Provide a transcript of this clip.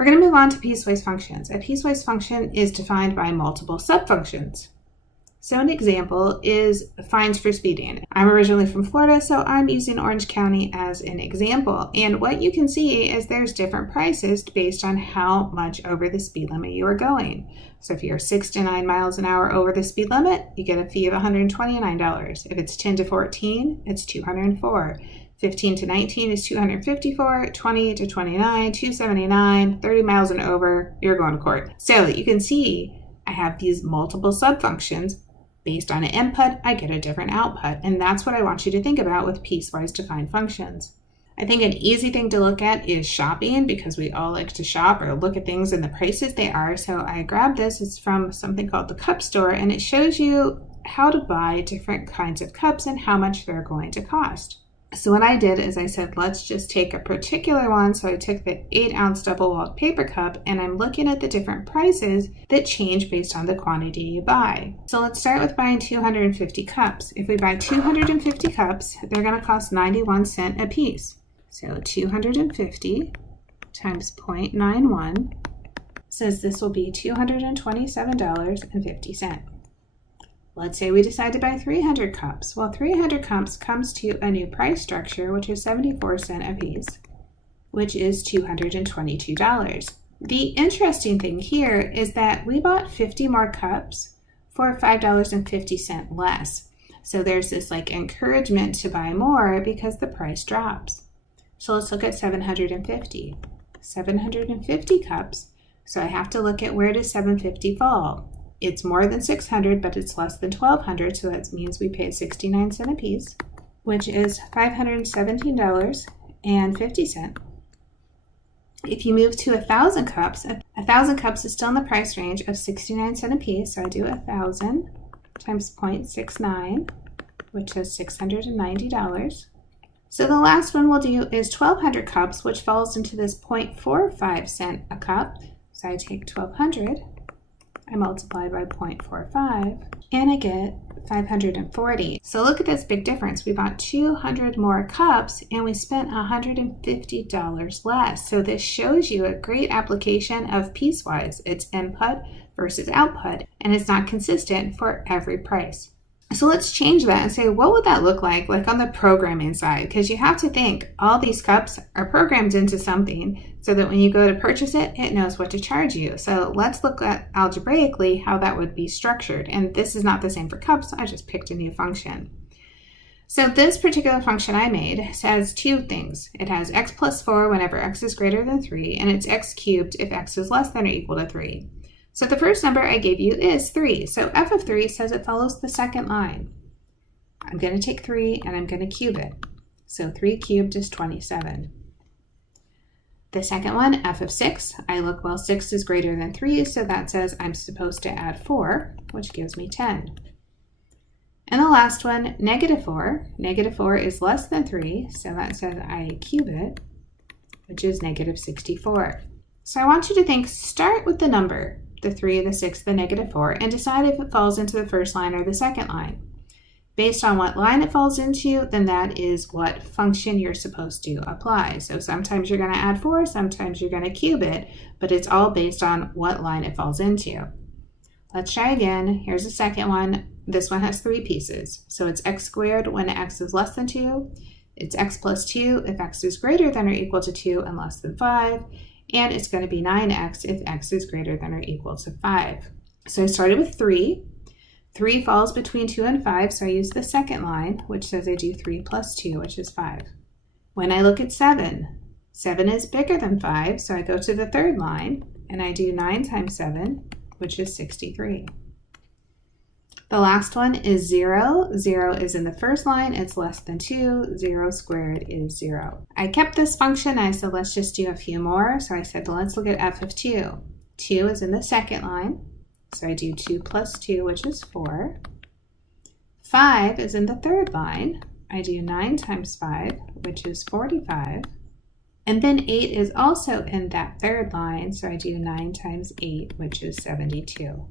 We're going to move on to piecewise functions. A piecewise function is defined by multiple subfunctions. So an example is fines for speeding. I'm originally from Florida, so I'm using Orange County as an example. And what you can see is there's different prices based on how much over the speed limit you are going. So if you're 6 to 9 miles an hour over the speed limit, you get a fee of $129. If it's 10 to 14, it's $204. 15 to 19 is $254, 20 to 29, $279, 30 miles and over, you're going to court. So you can see I have these multiple subfunctions. Based on an input, I get a different output, and that's what I want you to think about with piecewise defined functions. I think an easy thing to look at is shopping, because we all like to shop or look at things and the prices they are. So I grabbed this. It's from something called the Cup Store, and it shows you how to buy different kinds of cups and how much they're going to cost. So what I did is I said, let's just take a particular one. So I took the 8-ounce double-walled paper cup, and I'm looking at the different prices that change based on the quantity you buy. So let's start with buying 250 cups. If we buy 250 cups, they're going to cost 91 cents a piece. So 250 times 0.91 says this will be $227.50. Let's say we decide to buy 300 cups. Well, 300 cups comes to a new price structure, which is 74 cents a piece, which is $222. The interesting thing here is that we bought 50 more cups for $5.50 less. So there's this like encouragement to buy more because the price drops. So let's look at 750. 750 cups. So I have to look at, where does 750 fall? It's more than 600, but it's less than 1,200, so that means we paid 69 cents a piece, which is $517.50. If you move to 1,000 cups, 1,000 cups is still in the price range of 69 cents a piece, so I do 1,000 times 0.69, which is $690. So the last one we'll do is 1,200 cups, which falls into this 0.45 cent a cup. So I take 1,200. I multiply by 0.45, and I get 540. So look at this big difference. We bought 200 more cups, and we spent $150 less. So this shows you a great application of piecewise. It's input versus output, and it's not consistent for every price. So let's change that and say, what would that look like on the programming side? Because you have to think all these cups are programmed into something so that when you go to purchase it, it knows what to charge you. So let's look at algebraically how that would be structured. And this is not the same for cups. I just picked a new function. So this particular function I made has two things. It has x plus 4 whenever x is greater than 3, and it's x cubed if x is less than or equal to 3. So the first number I gave you is 3. So f of 3 says it follows the second line. I'm going to take 3 and I'm going to cube it. So 3 cubed is 27. The second one, f of 6, I look, well, 6 is greater than 3, so that says I'm supposed to add 4, which gives me 10. And the last one, negative 4. Negative 4 is less than 3, so that says I cube it, which is negative 64. So I want you to think, start with the number, the 3, the 6, the negative 4, and decide if it falls into the first line or the second line. Based on what line it falls into, then that is what function you're supposed to apply. So sometimes you're going to add 4, sometimes you're going to cube it, but it's all based on what line it falls into. Let's try again. Here's the second one. This one has 3 pieces. So it's x squared when x is less than 2. It's x plus 2 if x is greater than or equal to 2 and less than 5. And it's going to be 9x if x is greater than or equal to 5. So I started with 3. 3 falls between 2 and 5, so I use the second line, which says I do 3 plus 2, which is 5. When I look at 7, 7 is bigger than 5, so I go to the third line, and I do 9 times 7, which is 63. The last one is 0. 0 is in the first line, it's less than 2. 0 squared is 0. I kept this function. I said, let's just do a few more. So I said, let's look at f of 2. 2 is in the second line, so I do 2 plus 2, which is 4. 5 is in the third line. I do 9 times 5, which is 45. And then 8 is also in that third line, so I do 9 times 8, which is 72.